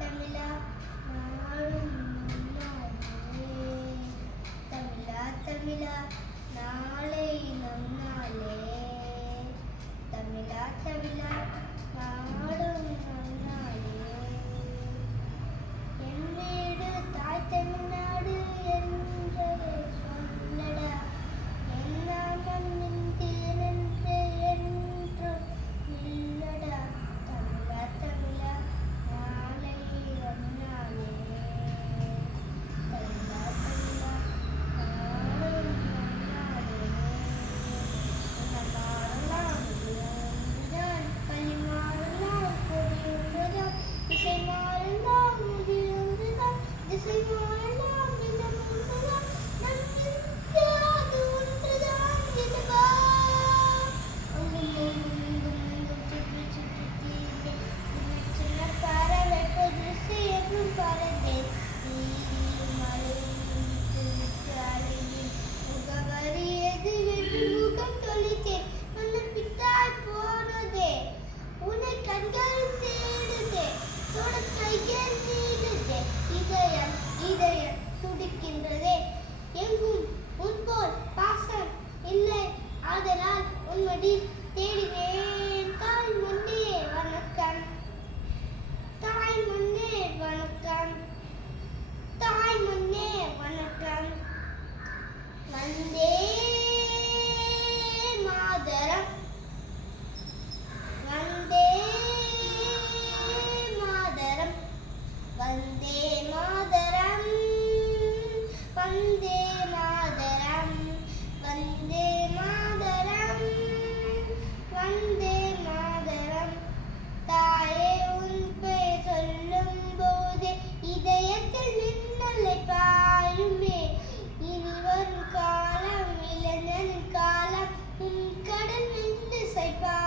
தமிழா நாடும் நன்னாளே. தமிழா தமிழா நாளை நம் நாளே. தமிழா தமிழா நாடும் நன்னாளே. என் வீடு தாய் தமிழ்நாடு என்று சொல்லடா. என் நாமம் இந்தியனென்று என்றும் இல்லடா. தமிழா தமிழா நாளை நம் நாளே. தமிழா தமிழா நாடும் நன்னாளே. உன்னமாறலாம் முடியொன்றுதான் களிமாறலாம் கொடியொன்றுதான் திசை மாறலாம் முடியொன்றுதான் திசை மாறலாம் இனம் ஒன்றுதான் நம் இந்தியா அது ஒன்றுதான் இதுவா. அங்கும் இங்கும் இங்கும் இங்கும் சுற்றி சுற்றி தீர்ந்தே சின்ன சின்ன பறவை புதுசு என்றும் பறந்தேன். நீரிலும் மலையிலும் விட்டு விட்டு அலைந்தேன். முகவரி எதுவென்று முகம் தொலைத்தேன். மனம் பித்தாய் போனதே உன்னை கண்கள் தேடுதே. தொட கைகள் நீடுதே. இதயம் இதயம் துடிக்கின்றதே. எங்கும் உன்போல் பாசம் இல்லை ஆதலால் உன்மடி தேடினேன். தாய் மண்ணே வணக்கம். தாய் மண்ணே வணக்கம். தாய் மண்ணே வணக்கம். வந்தே மாதரம். வந்தே மாதரம். வந்தே மாதரம். வந்தே மாதரம். வந்தே மாதரம். வந்தே மாதரம். தாயே உன் பெயர் சொல்லும் போதே இதயத்தில் மின்னலை பாயுமே. இனி வரும் காலம் இளைஞன் காலம் உன் கடல் மெல்லிசை பாயும்.